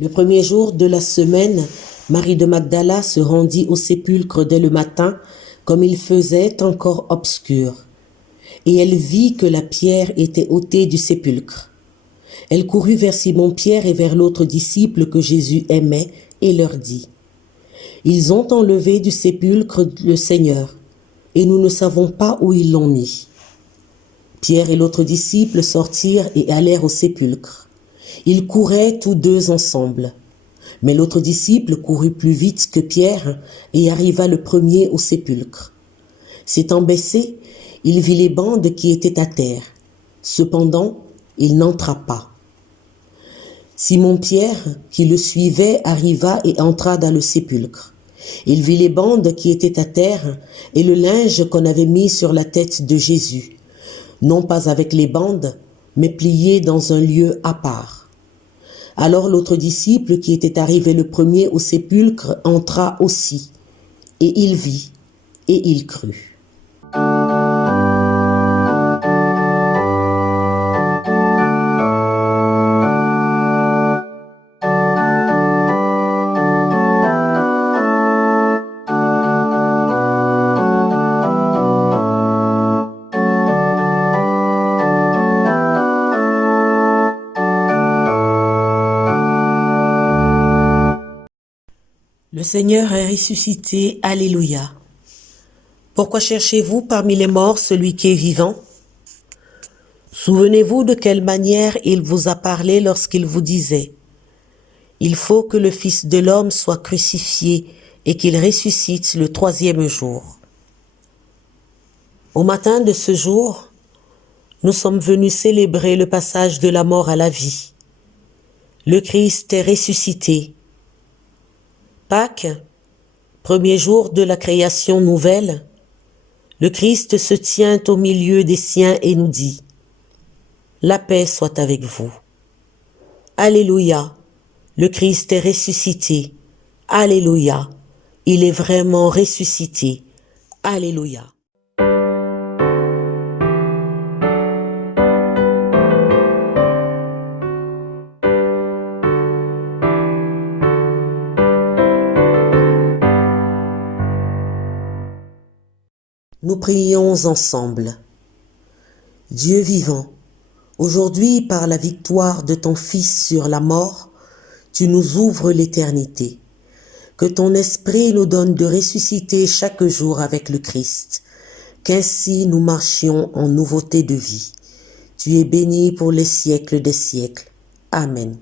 Le premier jour de la semaine, Marie de Magdala se rendit au sépulcre dès le matin, comme il faisait encore obscur. Et elle vit que la pierre était ôtée du sépulcre. Elle courut vers Simon-Pierre et vers l'autre disciple que Jésus aimait et leur dit : « Ils ont enlevé du sépulcre le Seigneur, et nous ne savons pas où ils l'ont mis. » Pierre et l'autre disciple sortirent et allèrent au sépulcre. Ils couraient tous deux ensemble. Mais l'autre disciple courut plus vite que Pierre et arriva le premier au sépulcre. S'étant baissé, il vit les bandes qui étaient à terre. Cependant, il n'entra pas. Simon-Pierre, qui le suivait, arriva et entra dans le sépulcre. Il vit les bandes qui étaient à terre et le linge qu'on avait mis sur la tête de Jésus, non pas avec les bandes, mais plié dans un lieu à part. Alors l'autre disciple, qui était arrivé le premier au sépulcre, entra aussi, et il vit, et il crut. Le Seigneur est ressuscité, Alléluia. Pourquoi cherchez-vous parmi les morts celui qui est vivant ? Souvenez-vous de quelle manière il vous a parlé lorsqu'il vous disait : il faut que le Fils de l'homme soit crucifié et qu'il ressuscite le troisième jour. Au matin de ce jour, nous sommes venus célébrer le passage de la mort à la vie. Le Christ est ressuscité. Pâques, premier jour de la création nouvelle, le Christ se tient au milieu des siens et nous dit : la paix soit avec vous. Alléluia, le Christ est ressuscité. Alléluia, il est vraiment ressuscité. Alléluia. Nous prions ensemble. Dieu vivant, aujourd'hui, par la victoire de ton Fils sur la mort, tu nous ouvres l'éternité. Que ton esprit nous donne de ressusciter chaque jour avec le Christ, qu'ainsi nous marchions en nouveauté de vie. Tu es béni pour les siècles des siècles. Amen.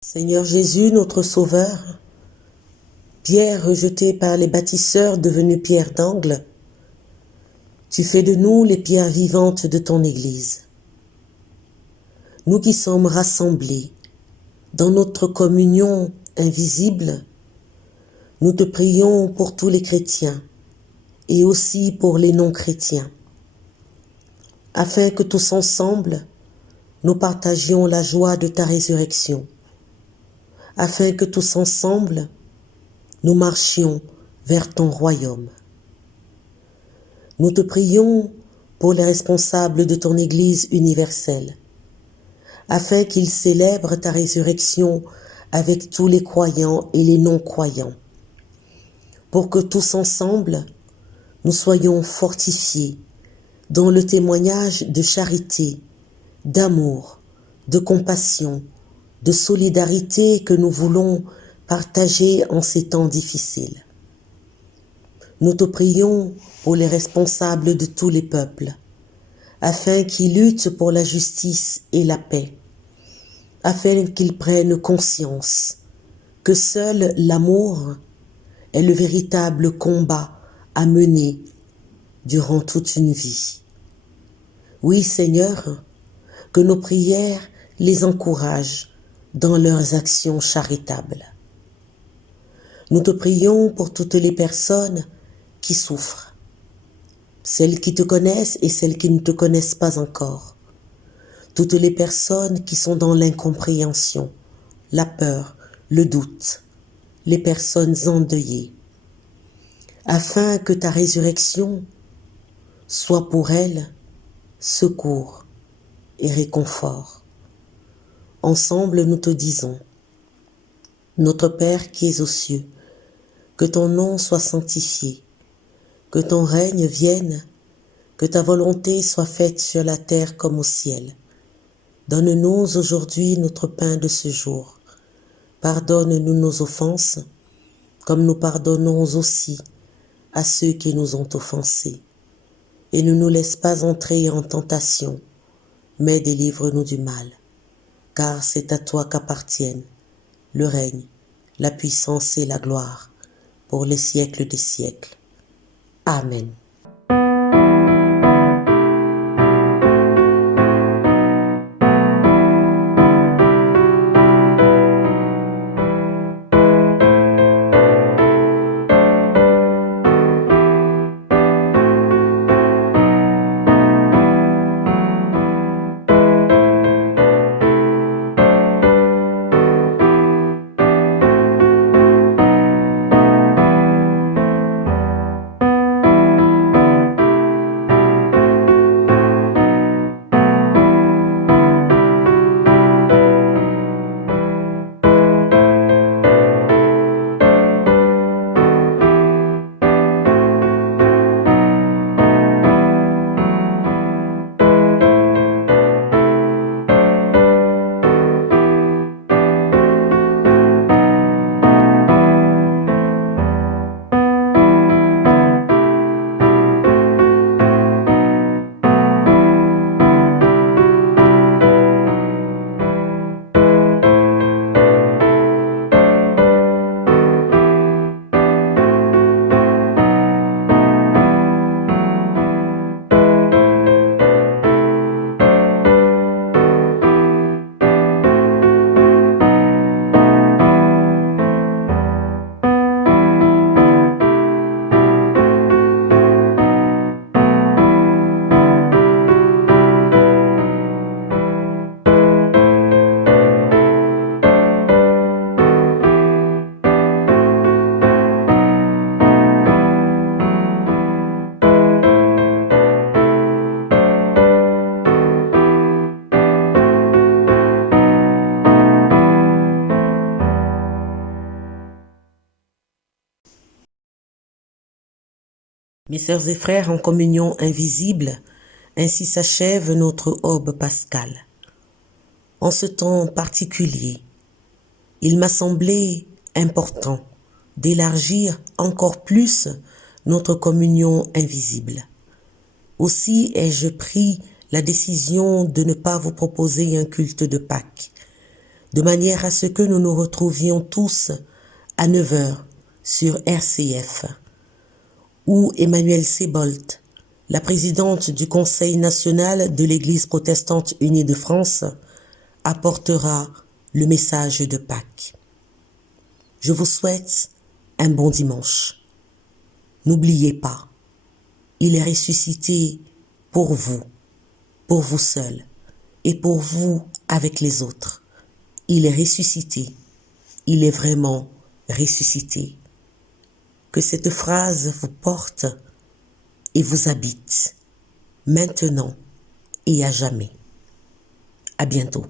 Seigneur Jésus, notre Sauveur, pierre rejetée par les bâtisseurs devenue pierre d'angle, tu fais de nous les pierres vivantes de ton Église. Nous qui sommes rassemblés dans notre communion invisible, nous te prions pour tous les chrétiens et aussi pour les non-chrétiens, afin que tous ensemble, nous partagions la joie de ta résurrection, afin que tous ensemble, nous marchions vers ton royaume. Nous te prions pour les responsables de ton Église universelle, afin qu'ils célèbrent ta résurrection avec tous les croyants et les non-croyants, pour que tous ensemble, nous soyons fortifiés dans le témoignage de charité, d'amour, de compassion, de solidarité que nous voulons partager en ces temps difficiles. Nous te prions pour les responsables de tous les peuples, afin qu'ils luttent pour la justice et la paix, afin qu'ils prennent conscience que seul l'amour est le véritable combat à mener durant toute une vie. Oui, Seigneur, que nos prières les encouragent dans leurs actions charitables. Nous te prions pour toutes les personnes qui souffrent, celles qui te connaissent et celles qui ne te connaissent pas encore, toutes les personnes qui sont dans l'incompréhension, la peur, le doute, les personnes endeuillées, afin que ta résurrection soit pour elles secours et réconfort. Ensemble, nous te disons, Notre Père qui es aux cieux, que ton nom soit sanctifié, que ton règne vienne, que ta volonté soit faite sur la terre comme au ciel. Donne-nous aujourd'hui notre pain de ce jour. Pardonne-nous nos offenses, comme nous pardonnons aussi à ceux qui nous ont offensés. Et ne nous laisse pas entrer en tentation, mais délivre-nous du mal. Car c'est à toi qu'appartiennent le règne, la puissance et la gloire, pour les siècles des siècles. Amen. Mes sœurs et frères en communion invisible, ainsi s'achève notre aube pascale. En ce temps particulier, il m'a semblé important d'élargir encore plus notre communion invisible. Aussi ai-je pris la décision de ne pas vous proposer un culte de Pâques, de manière à ce que nous nous retrouvions tous à 9 heures sur RCF, où Emmanuelle Sebold, la présidente du Conseil national de l'Église protestante unie de France, apportera le message de Pâques. Je vous souhaite un bon dimanche. N'oubliez pas, il est ressuscité pour vous seuls et pour vous avec les autres. Il est ressuscité, il est vraiment ressuscité. Que cette phrase vous porte et vous habite, maintenant et à jamais. À bientôt.